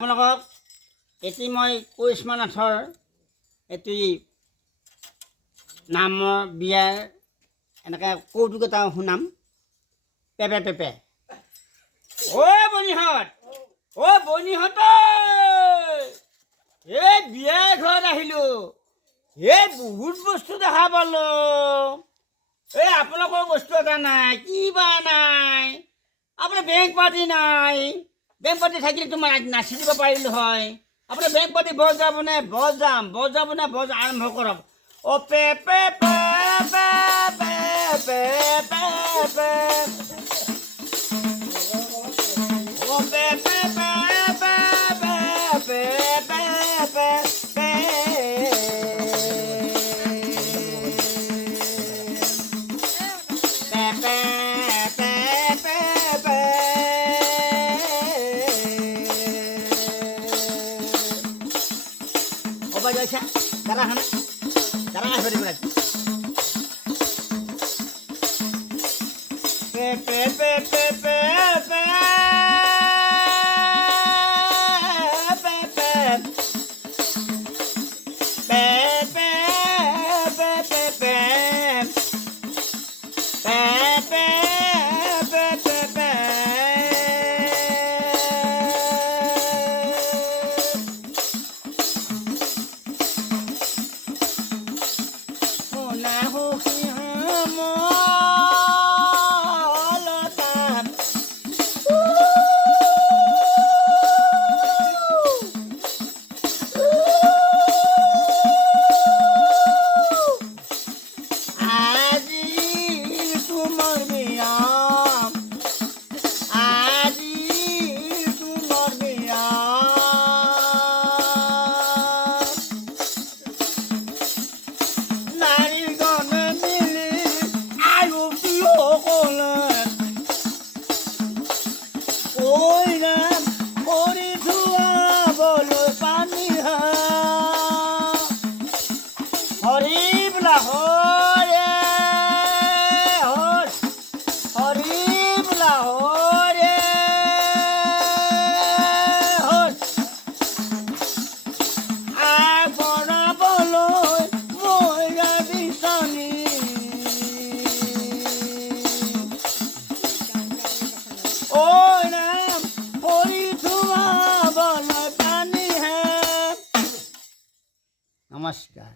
আপোনালোকক এটি মই কৰিশ্মা নাথৰ এটি নামৰ বিয়াৰ এনেকৈ কৌতুক এটা শুনাম। পেপে পেপে বনিহঁত এই বিয়াৰ ঘৰত আহিলোঁ। এই বহুত বস্তু দেখা পালোঁ। এই আপোনালোকৰ বস্তু এটা নাই, কিবা নাই। আপোনাৰ বেংক পাৰ্টি নাই। বেংক পাৰ্টি থাকিলে তোমাৰ নাচি দিব পাৰিলোঁ হয়। আপোনাৰ বেংক পাৰ্টি বজাবনে? বজাবনে? আৰম্ভ কৰক। অ' পে পে পে পে পে পে পে পে অ' পে পে পে পে পে পে পে পে পে Baca carahan caranya sorry berat pe pe pe pe pe pe नमस्कार।